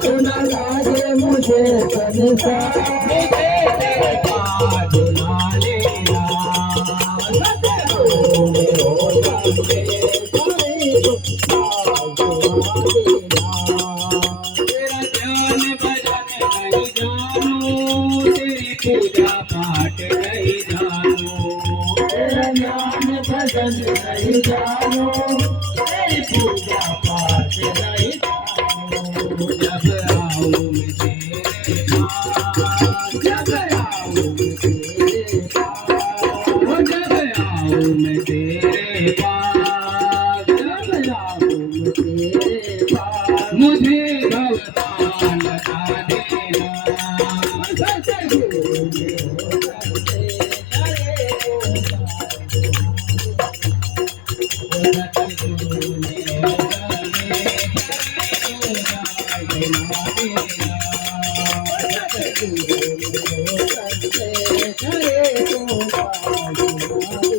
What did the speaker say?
तू न लागे मुझे संसार, मुझे तेरे पास बुला लेना। सतगुरु हो जाते सारे दुख पास देना। तेरा ध्यान भजन नहीं जानू, तेरी पूजा पाठ नहीं जानू। तेरा ज्ञान भजन नहीं जानो, तेरी पूजा पाठ नहीं जानो। जब आऊं मैं तेरे पास, जब आऊं मैं तेरे पास, जब आऊं मैं तेरे पास, जब आऊं मैं तेरे पास, मुझे भवताल लगा देना। सतगुरु हो जाते सारे दुख पास देना।